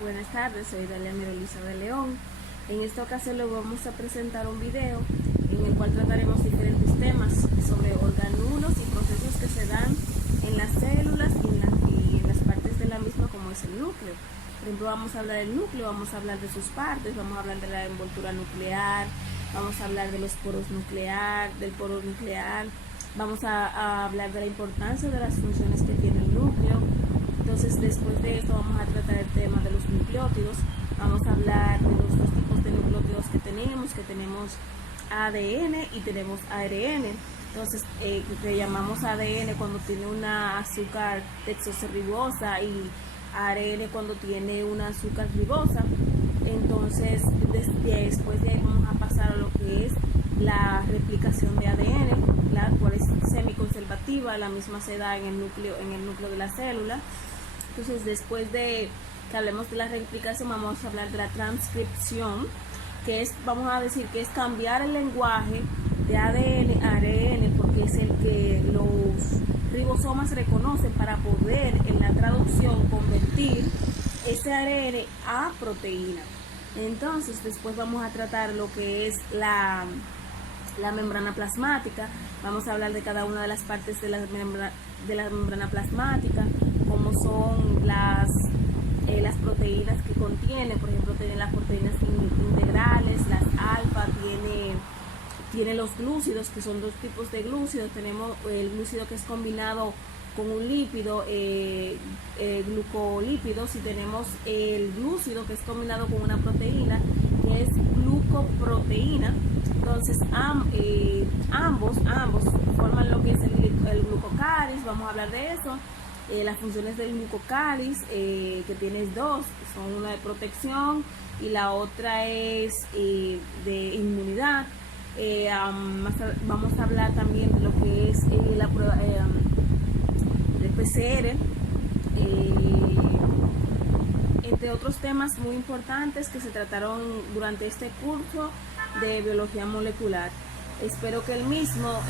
Buenas tardes, soy Dalia Mirolisa de León. En esta ocasión les vamos a presentar un video en el cual trataremos diferentes temas sobre organulos y procesos que se dan en las células y en las partes de la misma, como es el núcleo. Por ejemplo, vamos a hablar del núcleo, vamos a hablar de sus partes, vamos a hablar de la envoltura nuclear, vamos a hablar de los poros del poro nuclear, vamos a hablar de la importancia de las funciones que tiene el núcleo. Entonces, después de esto vamos a tratar el tema de los nucleótidos. Vamos a hablar de los dos tipos de nucleótidos que tenemos ADN y tenemos ARN. Entonces, que llamamos ADN cuando tiene una azúcar desoxirribosa y ARN cuando tiene una azúcar ribosa. Entonces, después de ahí vamos a pasar a lo que es la replicación de ADN, la cual es semiconservativa, la misma se da en el núcleo de la célula. Entonces, después de que hablemos de la replicación, vamos a hablar de la transcripción, que es, vamos a decir que es cambiar el lenguaje de ADN a ARN, porque es el que los ribosomas reconocen para poder en la traducción convertir ese ARN a proteína. Entonces, después vamos a tratar lo que es la membrana plasmática. Vamos a hablar de cada una de las partes de la membrana plasmática, como son las proteínas que contiene. Por ejemplo, tiene las proteínas integrales, las alfa, tiene los glúcidos, que son dos tipos de glúcidos. Tenemos el glúcido que es combinado con un lípido, glucolípidos, y tenemos el glúcido que es combinado con una proteína, que es glucoproteína. Entonces, ambos forman lo que es el glucocáliz. Vamos a hablar de eso. Las funciones del glucocáliz, que tiene dos, son una de protección y la otra es de inmunidad. Vamos a hablar también de lo que es la prueba del PCR, entre otros temas muy importantes que se trataron durante este curso de biología molecular. Espero que el mismo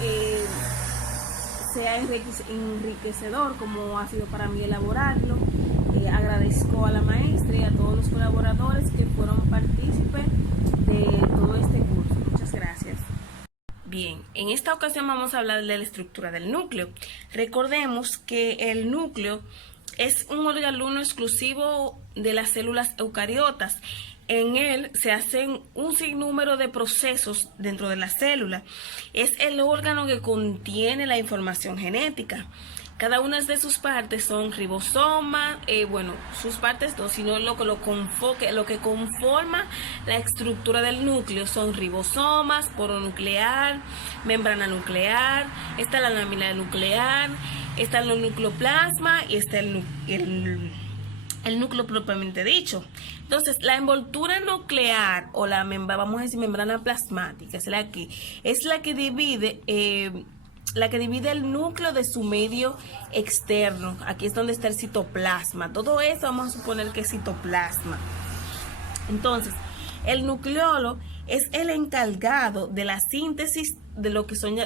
sea enriquecedor, como ha sido para mí elaborarlo. Agradezco a la maestra y a todos los colaboradores que fueron partícipes de todo este curso. Muchas gracias. Bien, en esta ocasión vamos a hablar de la estructura del núcleo. Recordemos que el núcleo es un organulo exclusivo de las células eucariotas. En él se hacen un sinnúmero de procesos dentro de la célula. Es el órgano que contiene la información genética. Cada una de sus partes son ribosomas, sus partes no, sino lo que conforma la estructura del núcleo son ribosomas, poro nuclear, membrana nuclear, está la lámina nuclear, está el nucleoplasma y está el núcleo propiamente dicho. Entonces, la envoltura nuclear o vamos a decir membrana plasmática es la que divide el núcleo de su medio externo. Aquí es donde está el citoplasma. Todo eso vamos a suponer que es citoplasma. Entonces, el nucleolo es el encargado de la síntesis de lo que son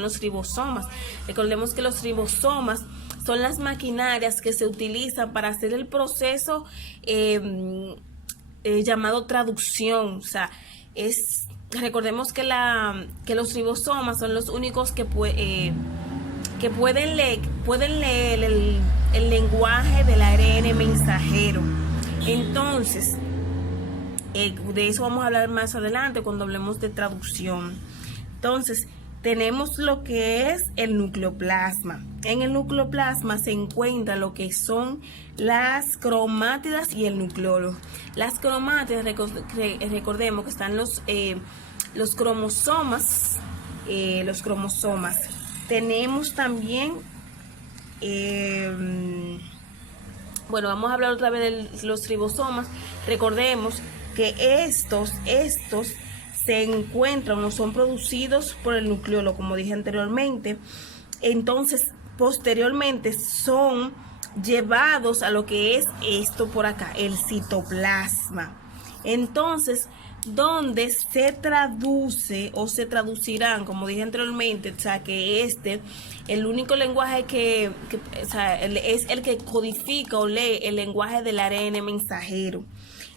los ribosomas. Recordemos que los ribosomas son las maquinarias que se utilizan para hacer el proceso llamado traducción. O sea, recordemos que los ribosomas son los únicos que pueden leer el lenguaje del ARN mensajero. Entonces, de eso vamos a hablar más adelante cuando hablemos de traducción. Entonces, tenemos lo que es el nucleoplasma. En el nucleoplasma se encuentra lo que son las cromátidas y el nucleolo. Las cromátidas, recordemos que están los cromosomas. Tenemos también, vamos a hablar otra vez de los ribosomas. Recordemos que estos se encuentran o son producidos por el nucleolo, como dije anteriormente. Entonces, posteriormente son llevados a lo que es esto por acá, el citoplasma. Entonces, donde se traduce o se traducirán, como dije anteriormente, o sea, que el único lenguaje o sea, es el que codifica o lee el lenguaje del ARN mensajero.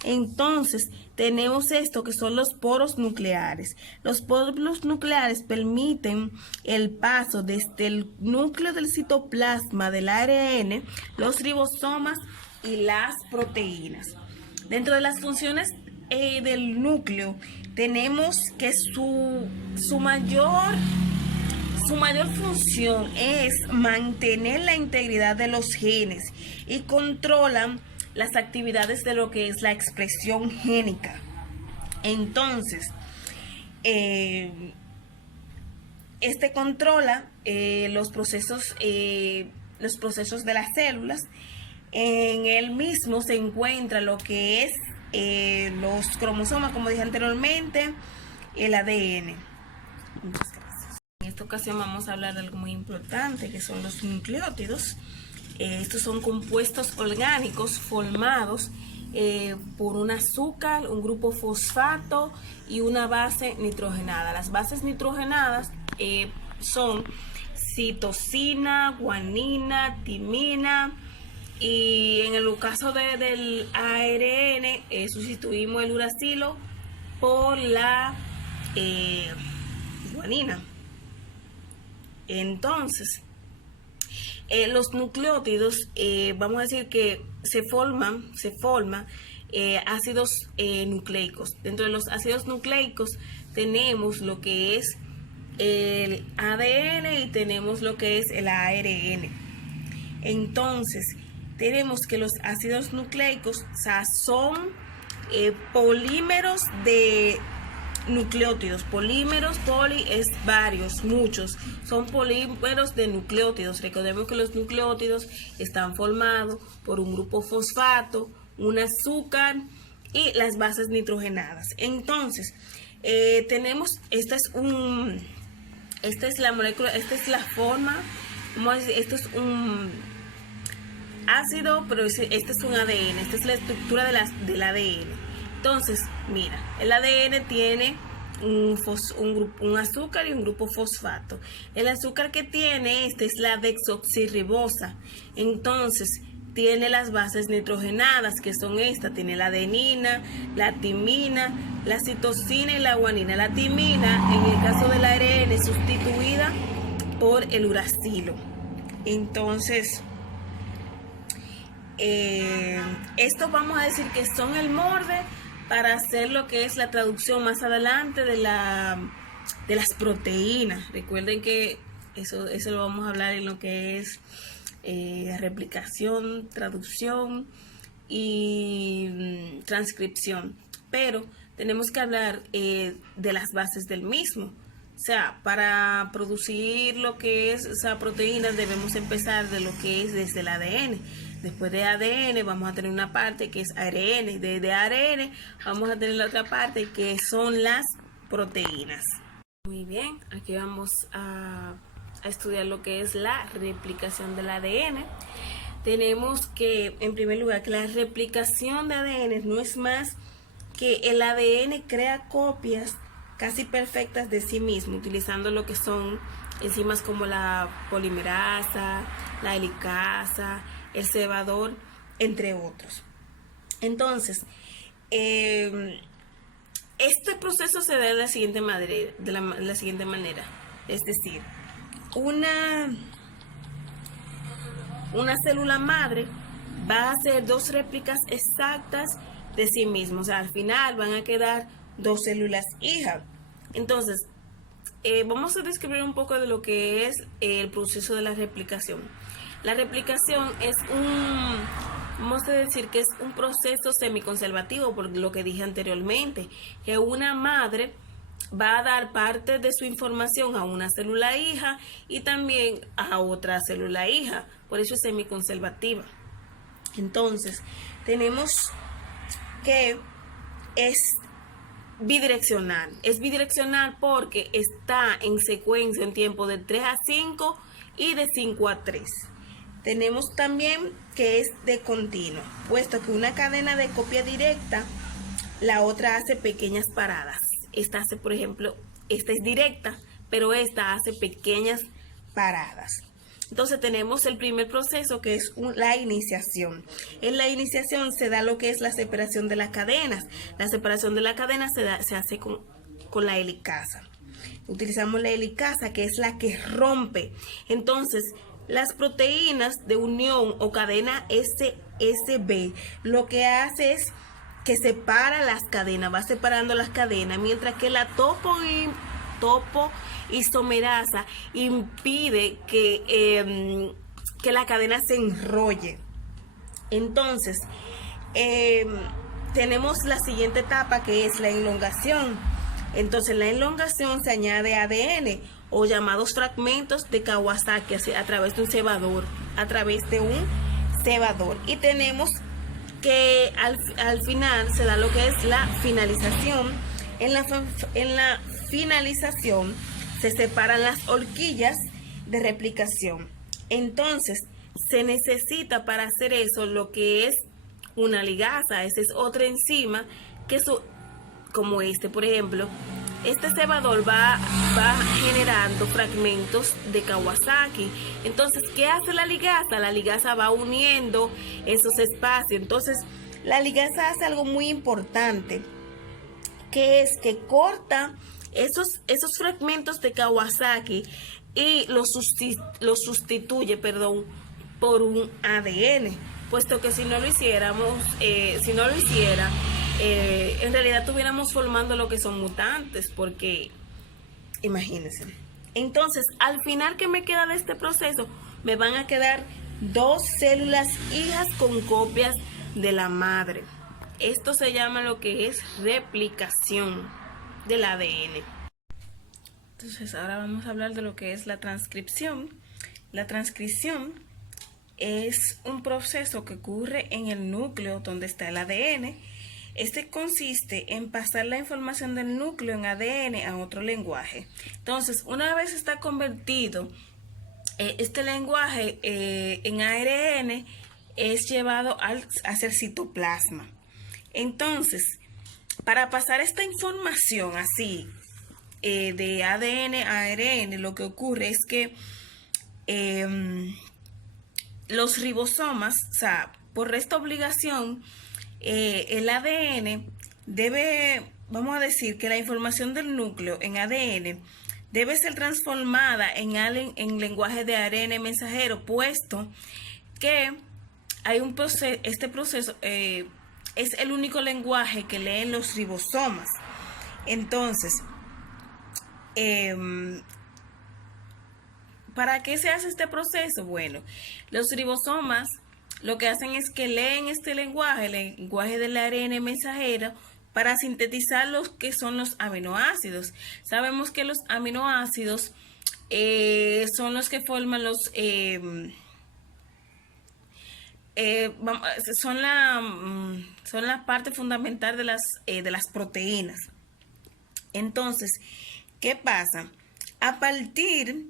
Entonces, tenemos esto que son los poros nucleares. Los poros nucleares permiten el paso desde el núcleo del citoplasma del ARN, los ribosomas y las proteínas. Dentro de las funciones del núcleo, tenemos que su mayor función es mantener la integridad de los genes y controlan las actividades de lo que es la expresión génica. Entonces, este controla los procesos de las células. En él mismo se encuentra lo que es los cromosomas, como dije anteriormente, el ADN. Muchas gracias. En esta ocasión vamos a hablar de algo muy importante, que son los nucleótidos. Estos son compuestos orgánicos formados por un azúcar, un grupo fosfato y una base nitrogenada. Las bases nitrogenadas son citosina, guanina, timina, y en el caso del ARN sustituimos el uracilo por la guanina. Entonces, los nucleótidos, vamos a decir que se forman ácidos nucleicos. Dentro de los ácidos nucleicos tenemos lo que es el ADN y tenemos lo que es el ARN. Entonces, tenemos que los ácidos nucleicos, o sea, son polímeros de nucleótidos. Polímeros, poli es varios, muchos. Son polímeros de nucleótidos. Recordemos que los nucleótidos están formados por un grupo fosfato, un azúcar y las bases nitrogenadas. Entonces, tenemos, esta es la molécula, esta es la forma, vamos a decir, esto es un ácido, pero este es un ADN, esta es la estructura del ADN. Entonces, mira, el ADN tiene un azúcar y un grupo fosfato. El azúcar que tiene es la desoxirribosa. Entonces, tiene las bases nitrogenadas, que son estas. Tiene la adenina, la timina, la citosina y la guanina. La timina, en el caso del ARN, es sustituida por el uracilo. Entonces, esto vamos a decir que son el molde para hacer lo que es la traducción más adelante de las proteínas. Recuerden que eso lo vamos a hablar en lo que es replicación, traducción y transcripción. Pero tenemos que hablar de las bases del mismo. O sea, para producir lo que es esa proteína debemos empezar de lo que es desde el ADN. Después de ADN vamos a tener una parte que es ARN. Desde ARN vamos a tener la otra parte que son las proteínas. Muy bien, aquí vamos a estudiar lo que es la replicación del ADN. Tenemos que, en primer lugar, que la replicación de ADN no es más que el ADN crea copias casi perfectas de sí mismo, utilizando lo que son enzimas como la polimerasa, la helicasa, el cebador, entre otros. Entonces, este proceso se da de la siguiente manera, es decir, una célula madre va a hacer dos réplicas exactas de sí mismo, o sea, al final van a quedar dos células hija. Entonces, vamos a describir un poco de lo que es el proceso de la replicación. La replicación es vamos a decir que es un proceso semiconservativo, por lo que dije anteriormente, que una madre va a dar parte de su información a una célula hija y también a otra célula hija, por eso es semiconservativa. Entonces, tenemos que es bidireccional. Es bidireccional porque está en secuencia en tiempo de 3 a 5 y de 5 a 3. Tenemos también que es de continuo, puesto que una cadena de copia directa la otra hace pequeñas paradas. Esta hace, por ejemplo, esta es directa, pero esta hace pequeñas paradas. Entonces tenemos el primer proceso, que es la iniciación. En la iniciación se da lo que es la separación de las cadenas. La separación de la cadena se hace con la helicasa. Utilizamos la helicasa, que es la que rompe. Entonces, las proteínas de unión o cadena SB lo que hace es que separa las cadenas, va separando las cadenas, mientras que la topoisomerasa impide que la cadena se enrolle. Entonces, tenemos la siguiente etapa, que es la elongación. Entonces, en la elongación se añade ADN o llamados fragmentos de Kawasaki a través de un cebador, y tenemos que al final se da lo que es la finalización. En la finalización se separan las horquillas de replicación. Entonces, se necesita para hacer eso lo que es una ligasa. Esa es otra enzima que como por ejemplo, este cebador va generando fragmentos de Kawasaki. Entonces, ¿qué hace la ligasa? La ligasa va uniendo esos espacios. Entonces, la ligasa hace algo muy importante, que es que corta esos fragmentos de Kawasaki y los sustituye, por un ADN, puesto que si no lo hiciera, en realidad estuviéramos formando lo que son mutantes, porque imagínense. Entonces, al final, ¿qué me queda de este proceso? Me van a quedar 2 células hijas con copias de la madre. Esto se llama lo que es replicación del ADN. Entonces, ahora vamos a hablar de lo que es la transcripción. La transcripción es un proceso que ocurre en el núcleo donde está el ADN. Este consiste en pasar la información del núcleo en ADN a otro lenguaje. Entonces, una vez está convertido este lenguaje en ARN, es llevado hacia el citoplasma. Entonces, para pasar esta información así de ADN a ARN, lo que ocurre es que los ribosomas, o sea, por esta obligación, el ADN debe, vamos a decir que la información del núcleo en ADN debe ser transformada en lenguaje de ARN mensajero, puesto que hay un proceso, este proceso es el único lenguaje que leen los ribosomas. Entonces, ¿para qué se hace este proceso? Bueno, los ribosomas lo que hacen es que leen este lenguaje, el lenguaje del ARN mensajero, para sintetizar los que son los aminoácidos. Sabemos que los aminoácidos son los que forman son la parte fundamental de las proteínas. Entonces, ¿qué pasa? A partir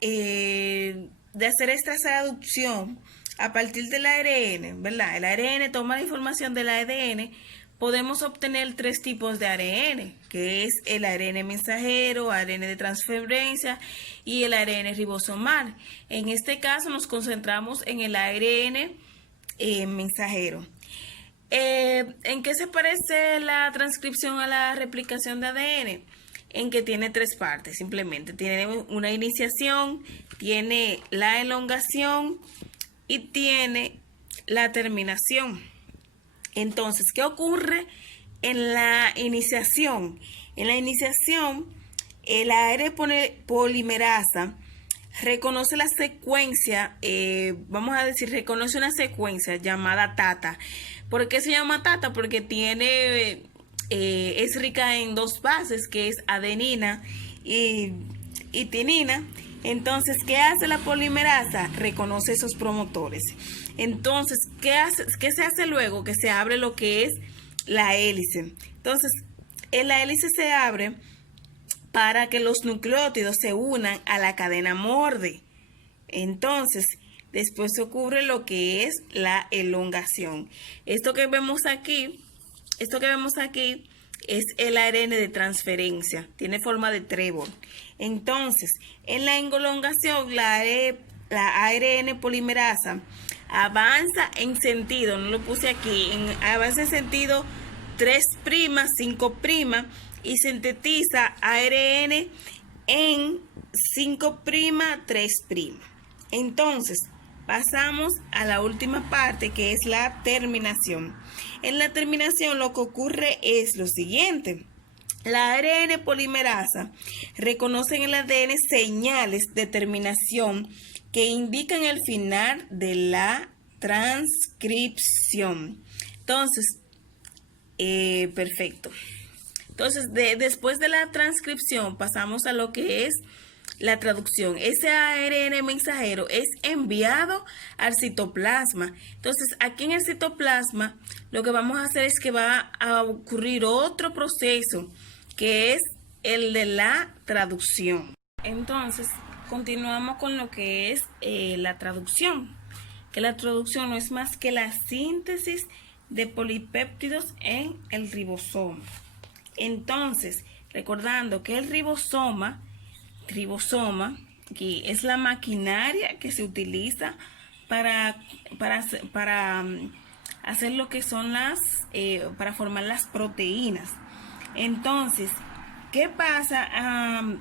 de hacer esta traducción, a partir del ARN, ¿verdad? El ARN toma la información del ADN. Podemos obtener 3 tipos de ARN, que es el ARN mensajero, ARN de transferencia y el ARN ribosomal. En este caso nos concentramos en el ARN mensajero. ¿En qué se parece la transcripción a la replicación de ADN? En que tiene 3 partes, simplemente. Tiene una iniciación, tiene la elongación y tiene la terminación. Entonces, ¿qué ocurre en la iniciación? En la iniciación, el ARN polimerasa reconoce la secuencia, reconoce una secuencia llamada TATA. ¿Por qué se llama TATA? Porque es rica en 2 bases, que es adenina y timina. Entonces, ¿qué hace la polimerasa? Reconoce esos promotores. Entonces, ¿qué se hace luego? Que se abre lo que es la hélice. Entonces, la hélice se abre para que los nucleótidos se unan a la cadena morde. Entonces, después ocurre lo que es la elongación. Esto que vemos aquí esto que vemos aquí es el ARN de transferencia, tiene forma de trébol. Entonces, en la elongación, la ARN polimerasa avanza en sentido, no lo puse aquí, avanza en sentido 3', 5' y sintetiza ARN en 5', 3'. Entonces, pasamos a la última parte, que es la terminación. En la terminación lo que ocurre es lo siguiente. La ARN polimerasa reconoce en el ADN señales de terminación que indican el final de la transcripción. Entonces, perfecto. Entonces, después de la transcripción pasamos a lo que es la traducción. Ese ARN mensajero es enviado al citoplasma. Entonces, aquí en el citoplasma lo que vamos a hacer es que va a ocurrir otro proceso, que es el de la traducción. Entonces, continuamos con lo que es la traducción. Que la traducción no es más que la síntesis de polipéptidos en el ribosoma. Entonces, recordando que el ribosoma aquí es la maquinaria que se utiliza para hacer lo que son para formar las proteínas. Entonces, ¿qué pasa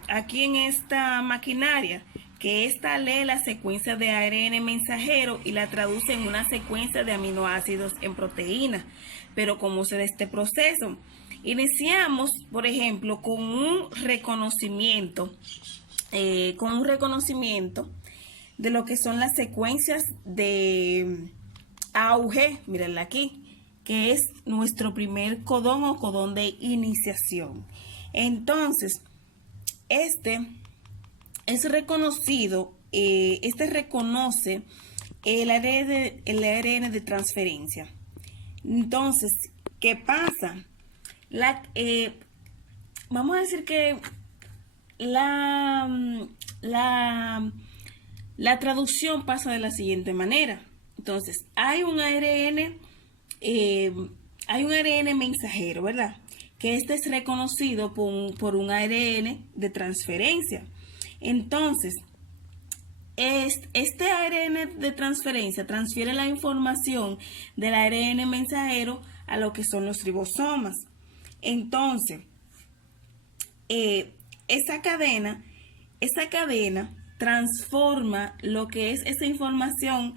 aquí en esta maquinaria? Que esta lee la secuencia de ARN mensajero y la traduce en una secuencia de aminoácidos en proteína. Pero ¿cómo se da este proceso? Iniciamos, por ejemplo, con un reconocimiento de lo que son las secuencias de AUG, mírenla aquí, que es nuestro primer codón o codón de iniciación. Entonces, este reconoce el ARN de transferencia. Entonces, ¿qué pasa? Vamos a decir que la traducción pasa de la siguiente manera. Entonces, hay un ARN mensajero, ¿verdad? Que este es reconocido por un ARN de transferencia. Entonces, este ARN de transferencia transfiere la información del ARN mensajero a lo que son los ribosomas. Entonces, esa cadena transforma lo que es esa información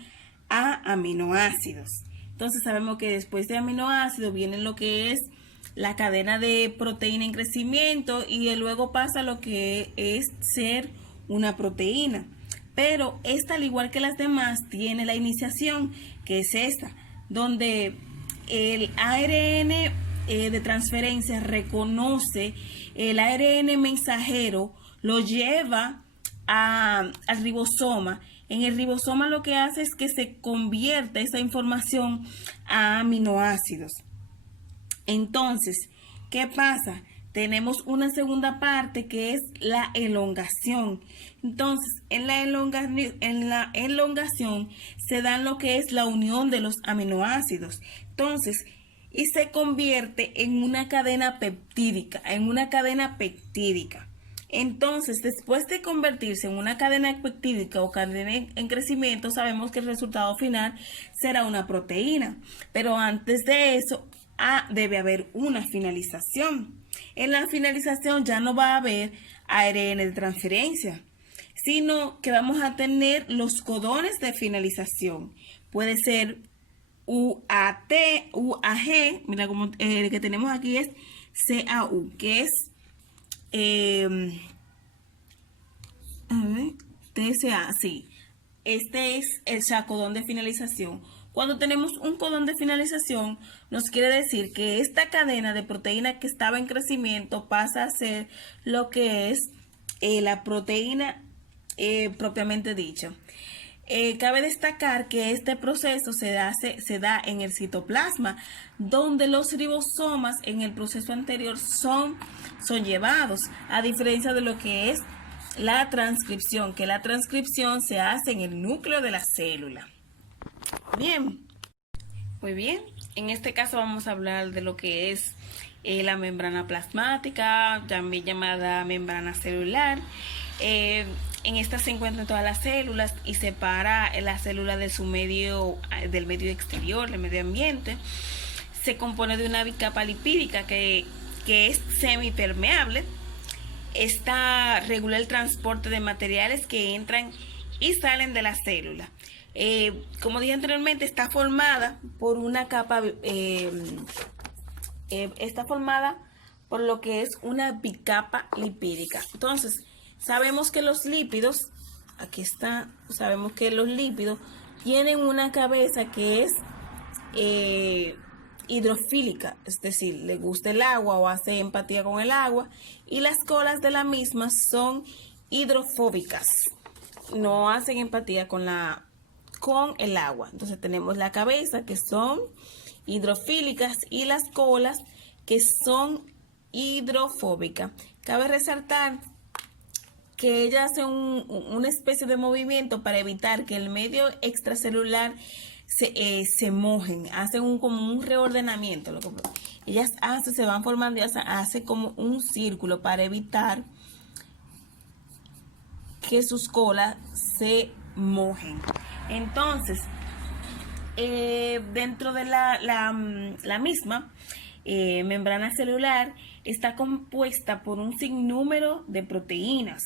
a aminoácidos. Entonces sabemos que después de aminoácidos viene lo que es la cadena de proteína en crecimiento y luego pasa lo que es ser una proteína. Pero esta, al igual que las demás, tiene la iniciación, que es esta, donde el ARN de transferencia reconoce el ARN mensajero, lo lleva al ribosoma. En el ribosoma lo que hace es que se convierte esa información a aminoácidos. Entonces, ¿qué pasa? Tenemos una segunda parte que es la elongación. Entonces, en la elongación se da lo que es la unión de los aminoácidos. Entonces, y se convierte en una cadena peptídica, Entonces, después de convertirse en una cadena peptídica o cadena en crecimiento, sabemos que el resultado final será una proteína. Pero antes de eso, debe haber una finalización. En la finalización ya no va a haber ARN de transferencia, sino que vamos a tener los codones de finalización. Puede ser UAT, UAG, mira como el que tenemos aquí es CAU, que es TSA, sí. Este es el codón de finalización. Cuando tenemos un codón de finalización, nos quiere decir que esta cadena de proteína que estaba en crecimiento pasa a ser lo que es la proteína propiamente dicha. Cabe destacar que este proceso se da en el citoplasma, donde los ribosomas en el proceso anterior son llevados, a diferencia de lo que es la transcripción, que la transcripción se hace en el núcleo de la célula. Bien, muy bien. En este caso vamos a hablar de lo que es la membrana plasmática, también llamada membrana celular. En esta se encuentran todas las células y separa la célula de su medio, del medio exterior, del medio ambiente. Se compone de una bicapa lipídica que es semipermeable. Esta regula el transporte de materiales que entran y salen de la célula. Como dije anteriormente, está formada por una capa, está formada por lo que es una bicapa lipídica. Entonces, sabemos que los lípidos, aquí está, sabemos que los lípidos tienen una cabeza que es hidrofílica, es decir, le gusta el agua o hace empatía con el agua, y las colas de la misma son hidrofóbicas, no hacen empatía con el agua. Entonces tenemos la cabeza, que son hidrofílicas, y las colas, que son hidrofóbicas. Cabe resaltar que ella hace una especie de movimiento para evitar que el medio extracelular se mojen, hacen como un reordenamiento. Ellas se van formando y hace como un círculo para evitar que sus colas se mojen. Entonces, dentro de la misma membrana celular está compuesta por un sinnúmero de proteínas.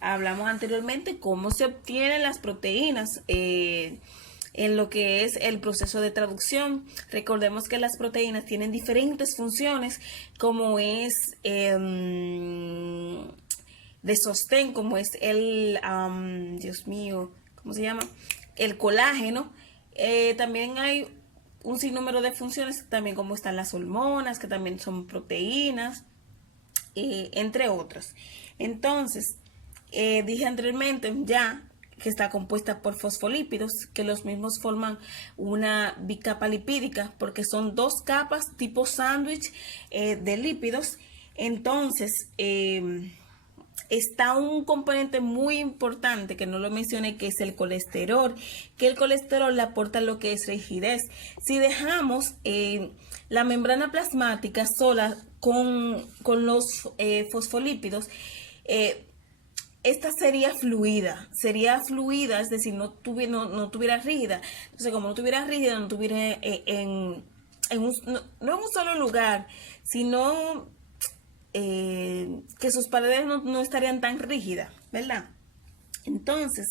Hablamos anteriormente cómo se obtienen las proteínas en lo que es el proceso de traducción. Recordemos que las proteínas tienen diferentes funciones, como es de sostén, como es el, Dios mío, ¿cómo se llama? El colágeno. También hay un sinnúmero de funciones, también como están las hormonas, que también son proteínas, entre otras. Entonces, dije anteriormente ya que está compuesta por fosfolípidos, que los mismos forman una bicapa lipídica, porque son dos capas tipo sándwich de lípidos. Entonces, está un componente muy importante que no lo mencioné, que es el colesterol, que el colesterol le aporta lo que es rigidez. Si dejamos la membrana plasmática sola con los fosfolípidos, esta sería fluida, es decir, no tuviera rígida. Entonces, como no tuviera rígida, no tuviera no en un solo lugar, sino que sus paredes no estarían tan rígidas, ¿verdad? Entonces,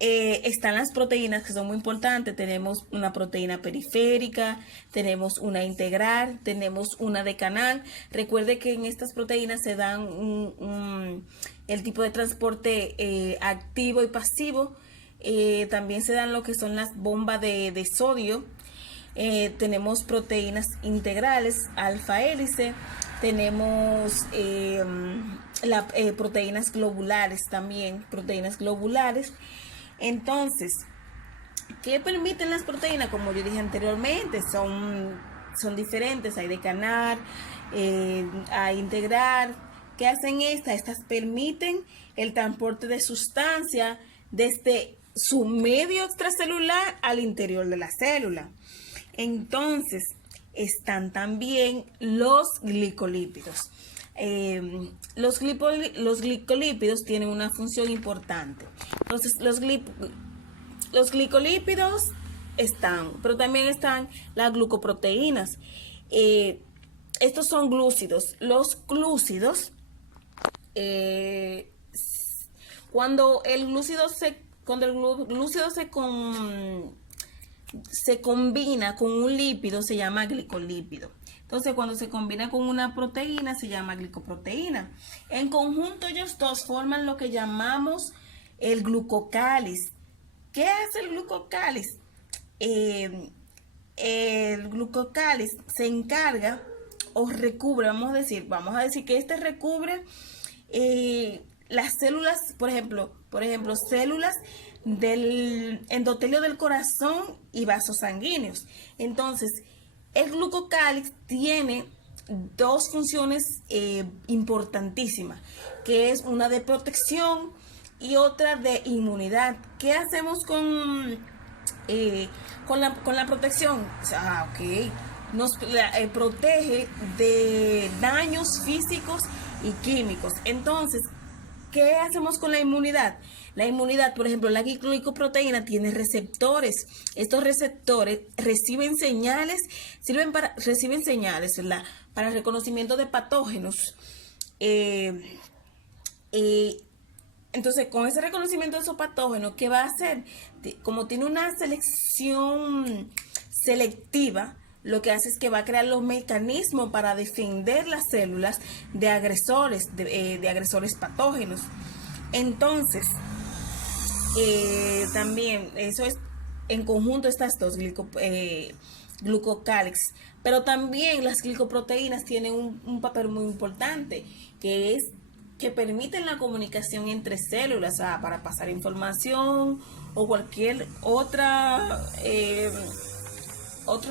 están las proteínas, que son muy importantes. Tenemos una proteína periférica, tenemos una integral, tenemos una de canal. Recuerde que en estas proteínas se dan el tipo de transporte activo y pasivo. También se dan lo que son las bombas de sodio. Tenemos proteínas integrales, alfa hélice. Tenemos proteínas globulares también, proteínas globulares. Entonces, ¿qué permiten las proteínas? Como yo dije anteriormente, son diferentes. Hay de canal, hay integral. ¿Qué hacen estas? Estas permiten el transporte de sustancia desde su medio extracelular al interior de la célula. Entonces, están también los glicolípidos. Los glicolípidos tienen una función importante. Entonces, los glicolípidos están, pero también están las glucoproteínas. Estos son glúcidos. Los glúcidos, cuando el glúcido se combina con un lípido, se llama glicolípido. Entonces, cuando se combina con una proteína, se llama glicoproteína. En conjunto, ellos dos forman lo que llamamos el glucocáliz. ¿Qué hace el glucocáliz? El glucocáliz se encarga o recubre, vamos a decir que este recubre las células, por ejemplo, células del endotelio del corazón y vasos sanguíneos. Entonces, el glucocáliz tiene dos funciones importantísimas, que es una de protección y otra de inmunidad. ¿Qué hacemos con con la protección. O sea, nos protege de daños físicos y químicos. Entonces, ¿qué hacemos con la inmunidad? La inmunidad, por ejemplo, la glicoproteína tiene receptores. Estos receptores reciben señales, ¿verdad? Para el reconocimiento de patógenos. Entonces, con ese reconocimiento de esos patógenos, ¿qué va a hacer? Como tiene una selección selectiva, lo que hace es que va a crear los mecanismos para defender las células de agresores, de agresores patógenos. Entonces, también, eso es en conjunto estas dos, glucocálix. Pero también las glicoproteínas tienen un papel muy importante, que es que permiten la comunicación entre células, para pasar información o cualquier otro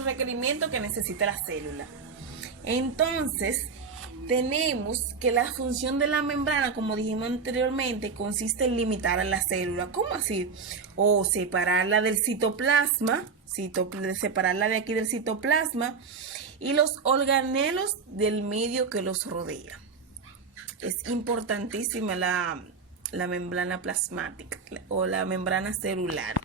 requerimiento que necesite la célula. Entonces, tenemos que la función de la membrana, como dijimos anteriormente, consiste en limitar a la célula. ¿Cómo así? O separarla del citoplasma, separarla de aquí del citoplasma y los organelos del medio que los rodea. Es importantísima la membrana plasmática o la membrana celular.